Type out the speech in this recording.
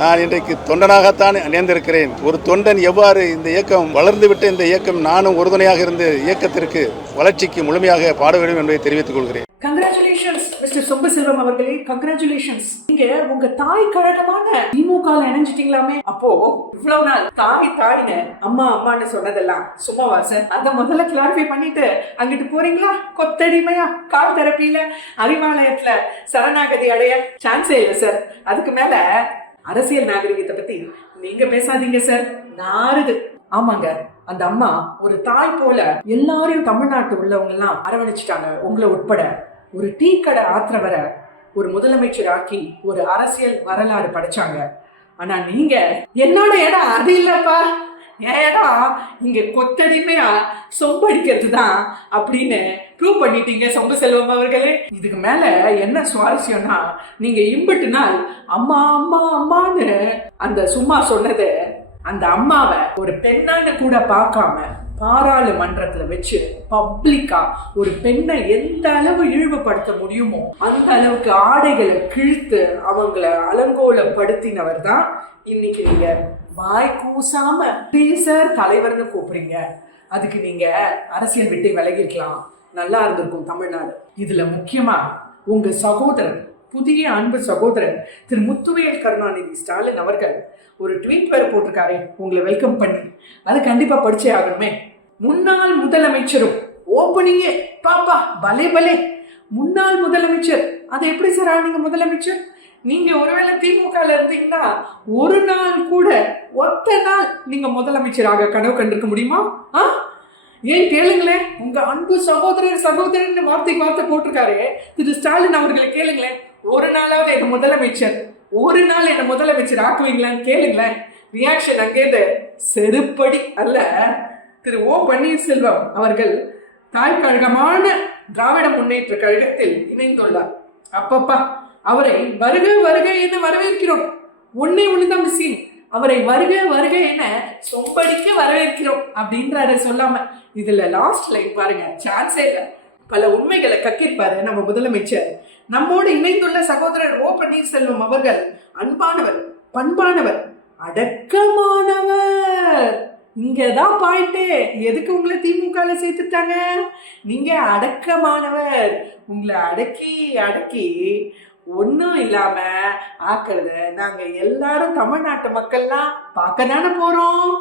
நான் இன்றைக்கு தொண்டனாகத்தான் இணைந்திருக்கிறேன். ஒரு தொண்டன் எவ்வாறு இந்த இயக்கம் வளர்ந்துவிட்ட இந்த இயக்கம் நானும் உறுதுணையாக இருந்து இயக்கத்திற்கு வளர்ச்சிக்கு முழுமையாக பாட வேண்டும் என்பதை தெரிவித்துக் கொள்கிறேன். கங்க்ராச்சுலேஷன்ஸ் மிஸ்டர் சொம்பசில்வம் அவர்களே, கங்க்ராச்சுலேஷன்ஸ். நீங்க உங்க தாய் கழகமான திமுக இணைஞ்சிட்டீங்களாமே. அப்போ இவ்வளவு நாள் தாய்னு அம்மா அம்மான்னு சொன்னதெல்லாம் சும்மாவா சார்? அத முதல்ல கிளாரிஃபை பண்ணிட்டு அங்கிட்டு போறீங்களா? கொத்தடிமையா கால் தெரப்பியில அறிவாலயத்துல சரணாகதி அடைய சான்ஸே இல்லை சார். அதுக்கு மேல அரசியல் நாகரிகத்தை பத்தி நீங்க பேசாதீங்க சார், நாறுது. ஆமாங்க, அந்த அம்மா ஒரு தாய் போல எல்லாரையும் தமிழ்நாட்டு உள்ளவங்க எல்லாம் அரவணைச்சிட்டாங்க, உங்களை உட்பட. ஒரு டீ கடை ஆத்திரவரை ஒரு முதலமைச்சர் ஆக்கி ஒரு அரசியல் வரலாறு படைச்சாங்க. ஆனா நீங்க என்னோட இடம் அது இல்லப்பா, என் இடம் இங்க கொத்தடிமையா சொம்படிக்கிறது தான் அப்படின்னு ப்ரூவ் பண்ணிட்டீங்க சொம்பசில்வம் அவர்களே. இதுக்கு மேல என்ன சுவாரஸ்யம்னா, நீங்க இம்பட்டு நாள் அம்மா அம்மா அம்மான்னு அந்த சும்மா சொன்னது, அந்த அம்மாவை ஒரு பெண்ணான்னு கூட பார்க்காம பாராளுமன்றத்துல வச்சு பப்ளிக்கா ஒரு பெண்ணை எந்த அளவு இழிவுபடுத்த முடியுமோ அந்த அளவுக்கு ஆடைகளை கிழித்து அவங்கள அலங்கோலப்படுத்தினவர் தான் இன்னைக்கு நீங்க வாய் கூசாம சார் தலைவர்னு கூப்பிடுறீங்க. அதுக்கு நீங்க அரசியல் விட்டு விலகிருக்கலாம், நல்லா இருந்திருக்கும் தமிழ்நாடு. இதுல முக்கியமா உங்க சகோதரன், புதிய அன்பு சகோதரன் திரு முத்துவேல் கருணாநிதி ஸ்டாலின் அவர்கள் ஒரு ட்வீட் வேற போட்டிருக்காரு உங்களை வெல்கம் பண்ணி. அது கண்டிப்பா படிச்சே ஆகணுமே. முன்னாள் முதலமைச்சரும் ஓப்பனிங்கே பாப்பா பலே பலே, முன்னாள் முதலமைச்சர். அது எப்படி சார் ஆனீங்க முதலமைச்சர்? நீங்க ஒருவேளை திமுக இருந்தீங்கன்னா ஒரு நாள் கூட ஒத்த நாள் நீங்க முதலமைச்சராக கனவு கண்டிருக்க முடியுமா? ஏன் கேளுங்களேன், உங்க அன்பு சகோதரன் வார்த்தைக்கு வார்த்தை போட்டிருக்காரு திரு ஸ்டாலின் அவர்களை கேளுங்களேன். ஒரு நாளாவது என்ன முதலமைச்சர், ஒரு நாள் என்ன முதலமைச்சர் ஆக்குவீங்களான்னு கேளுங்களேன். ரியாக்ஷன் அங்கேருந்து செருப்படி அல்ல. திரு ஓ பன்னீர்செல்வம் அவர்கள் தாய் கழகமான திராவிட முன்னேற்ற கழகத்தில் இணைந்துள்ளார். அப்பப்பா, அவரை வருக வருக என வரவேற்கிறோம். ஒண்ணுதான் மிஸ்ஸிங், அவரை வருக வருக என சொம்படிக்க வரவேற்கிறோம் அப்படின்றாரு சொல்லாம. இதுல லாஸ்ட் லைன் பாருங்க, சான்ஸே இல்லை. பல உண்மைகளை கக்கிருப்பாரு நம்ம முதலமைச்சர். நம்மோடு இணைந்துள்ள சகோதரர் ஓ பன்னீர்செல்வம் அவர்கள் அன்பானவர், பண்பானவர், அடக்கமானவர். இங்கதான் பாயிண்டே. எதுக்கு உங்களை திமுக சேர்த்துட்டாங்க? நீங்க அடக்கமானவர். உங்களை அடக்கி அடக்கி ஒன்னும் இல்லாம ஆக்குறத நாங்க எல்லாரும் தமிழ்நாட்டு மக்கள்லாம் பார்க்க தானே போறோம்.